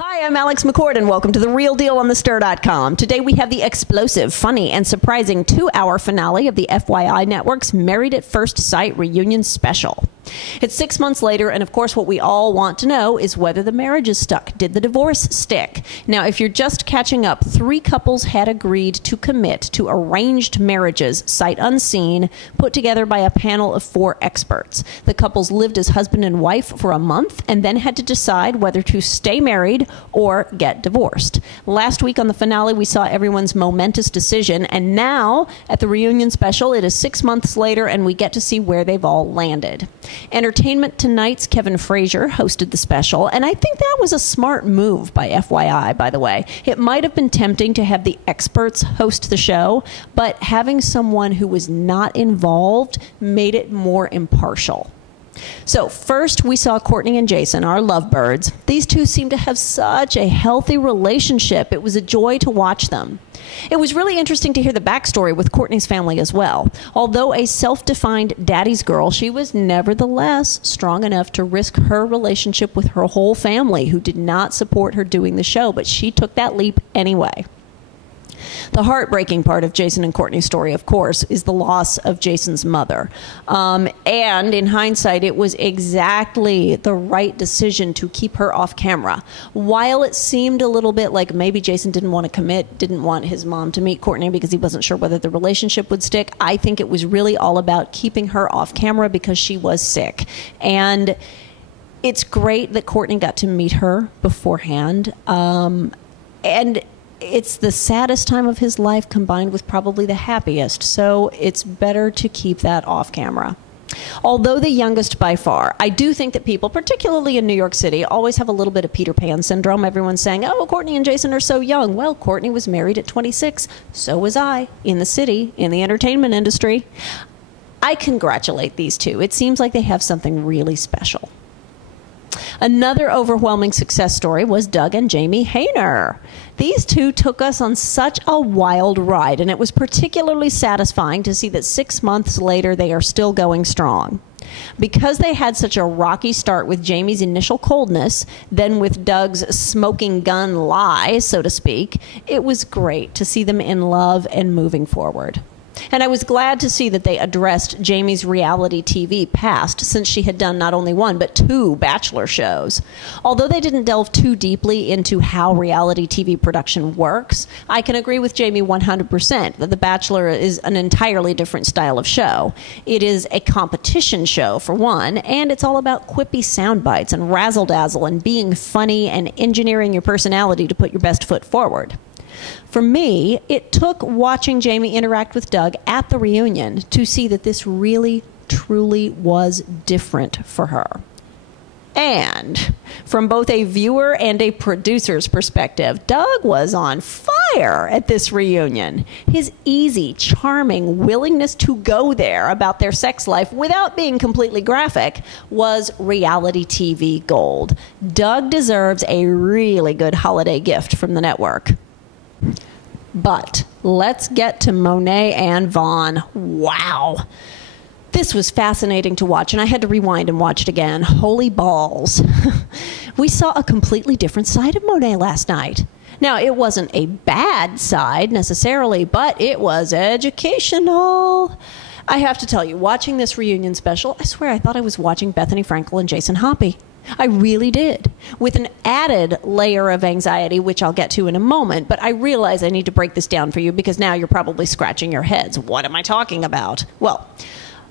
Hi, I'm Alex McCord, and welcome to The Real Deal on TheStir.com. Today we have the explosive, funny, and surprising 2-hour finale of the FYI Network's Married at First Sight reunion special. It's 6 months later, and of course what we all want to know is whether the marriage is stuck. Did the divorce stick? Now, if you're just catching up, 3 couples had agreed to commit to arranged marriages, sight unseen, put together by a panel of 4 experts. The couples lived as husband and wife for a month and then had to decide whether to stay married or get divorced. Last week on the finale, we saw everyone's momentous decision, and now at the reunion special, it is 6 months later, and we get to see where they've all landed. Entertainment Tonight's Kevin Frazier hosted the special, and I think that was a smart move by FYI, by the way. It might have been tempting to have the experts host the show, but having someone who was not involved made it more impartial. So first we saw Courtney and Jason, our lovebirds. These two seemed to have such a healthy relationship. It was a joy to watch them. It was really interesting to hear the backstory with Courtney's family as well. Although a self-defined daddy's girl, she was nevertheless strong enough to risk her relationship with her whole family, who did not support her doing the show, but she took that leap anyway. The heartbreaking part of Jason and Courtney's story, of course, is the loss of Jason's mother. And in hindsight, it was exactly the right decision to keep her off camera. While it seemed a little bit like maybe Jason didn't want to commit, didn't want his mom to meet Courtney because he wasn't sure whether the relationship would stick, I think it was really all about keeping her off camera because she was sick. And it's great that Courtney got to meet her beforehand. And it's the saddest time of his life combined with probably the happiest, so it's better to keep that off camera. Although the youngest by far, I do think that people, particularly in New York City, always have a little bit of Peter Pan syndrome. Everyone's saying, oh, Courtney and Jason are so young. Well, Courtney was married at 26. So was I, in the city, in the entertainment industry. I congratulate these two. It seems like they have something really special. Another overwhelming success story was Doug and Jamie Hayner. These two took us on such a wild ride, and it was particularly satisfying to see that 6 months later they are still going strong. Because they had such a rocky start with Jamie's initial coldness, then with Doug's smoking gun lie, so to speak, it was great to see them in love and moving forward. And I was glad to see that they addressed Jamie's reality TV past, since she had done not only 1, but 2 Bachelor shows. Although they didn't delve too deeply into how reality TV production works, I can agree with Jamie 100% that The Bachelor is an entirely different style of show. It is a competition show, for one, and it's all about quippy sound bites and razzle-dazzle and being funny and engineering your personality to put your best foot forward. For me, it took watching Jamie interact with Doug at the reunion to see that this really, truly was different for her. And from both a viewer and a producer's perspective, Doug was on fire at this reunion. His easy, charming willingness to go there about their sex life without being completely graphic was reality TV gold. Doug deserves a really good holiday gift from the network. But let's get to Monet and Vaughn. Wow. This was fascinating to watch, and I had to rewind and watch it again. Holy balls. We saw a completely different side of Monet last night. Now, it wasn't a bad side necessarily, but it was educational. I have to tell you, watching this reunion special, I swear I thought I was watching Bethany Frankel and Jason Hoppy. I really did, with an added layer of anxiety, which I'll get to in a moment, but I realize I need to break this down for you because now you're probably scratching your heads. What am I talking about? Well,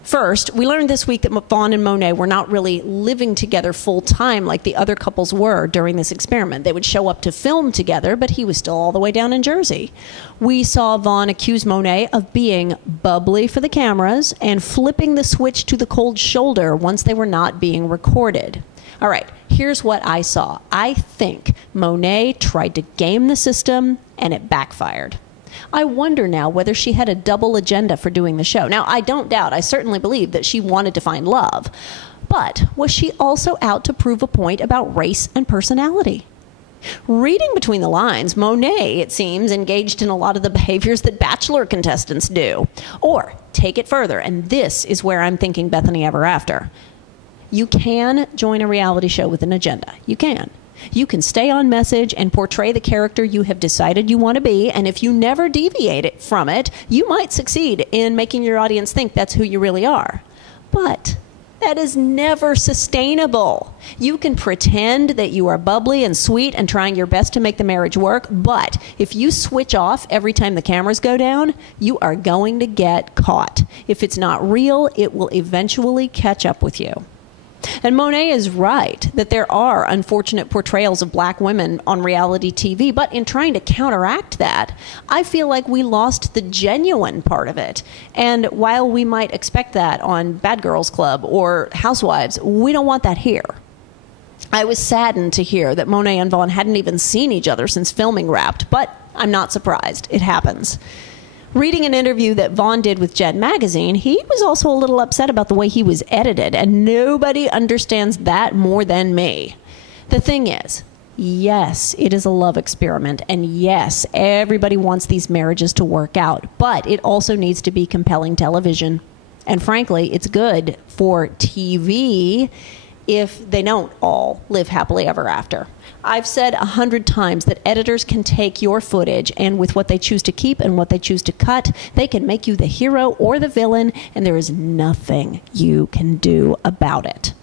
first, we learned this week that Vaughn and Monet were not really living together full-time like the other couples were during this experiment. They would show up to film together, but he was still all the way down in Jersey. We saw Vaughn accuse Monet of being bubbly for the cameras and flipping the switch to the cold shoulder once they were not being recorded. All right, here's what I saw. I think Monet tried to game the system, and it backfired. I wonder now whether she had a double agenda for doing the show. Now, I don't doubt, I certainly believe that she wanted to find love. But was she also out to prove a point about race and personality? Reading between the lines, Monet, it seems, engaged in a lot of the behaviors that Bachelor contestants do. Or, take it further, and this is where I'm thinking Bethany Ever After. You can join a reality show with an agenda. You can. You can stay on message and portray the character you have decided you want to be, and if you never deviate from it, you might succeed in making your audience think that's who you really are. But that is never sustainable. You can pretend that you are bubbly and sweet and trying your best to make the marriage work, but if you switch off every time the cameras go down, you are going to get caught. If it's not real, it will eventually catch up with you. And Monet is right that there are unfortunate portrayals of black women on reality TV, but in trying to counteract that, I feel like we lost the genuine part of it. And while we might expect that on Bad Girls Club or Housewives, we don't want that here. I was saddened to hear that Monet and Vaughn hadn't even seen each other since filming Wrapped, but I'm not surprised. It happens. Reading an interview that Vaughn did with Jet Magazine, he was also a little upset about the way he was edited, and nobody understands that more than me. The thing is, yes, it is a love experiment, and yes, everybody wants these marriages to work out, but it also needs to be compelling television. And frankly, it's good for TV if they don't all live happily ever after. I've said 100 times that editors can take your footage, and with what they choose to keep and what they choose to cut, they can make you the hero or the villain, and there is nothing you can do about it.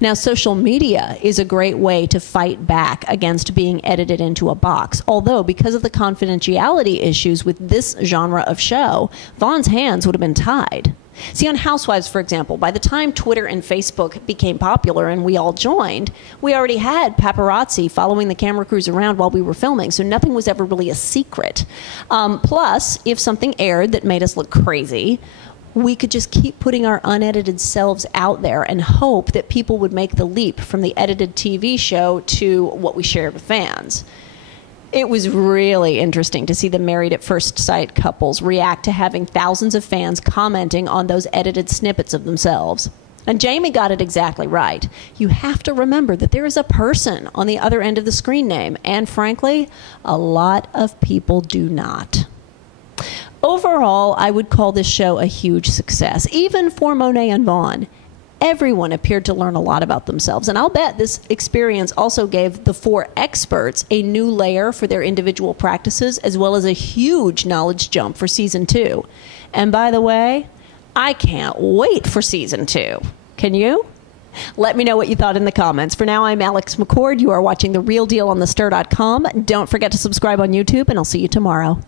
Now, social media is a great way to fight back against being edited into a box, although because of the confidentiality issues with this genre of show, Vaughn's hands would have been tied. See, on Housewives, for example, by the time Twitter and Facebook became popular and we all joined, we already had paparazzi following the camera crews around while we were filming, so nothing was ever really a secret. Plus, if something aired that made us look crazy, we could just keep putting our unedited selves out there and hope that people would make the leap from the edited TV show to what we shared with fans. It was really interesting to see the Married at First Sight couples react to having thousands of fans commenting on those edited snippets of themselves. And Jamie got it exactly right. You have to remember that there is a person on the other end of the screen name, and frankly, a lot of people do not. Overall, I would call this show a huge success, even for Monet and Vaughn. Everyone appeared to learn a lot about themselves, and I'll bet this experience also gave the 4 experts a new layer for their individual practices, as well as a huge knowledge jump for season 2. And by the way, I can't wait for season 2. Can you? Let me know what you thought in the comments. For now, I'm Alex McCord. You are watching The Real Deal on thestir.com. Don't forget to subscribe on YouTube, and I'll see you tomorrow.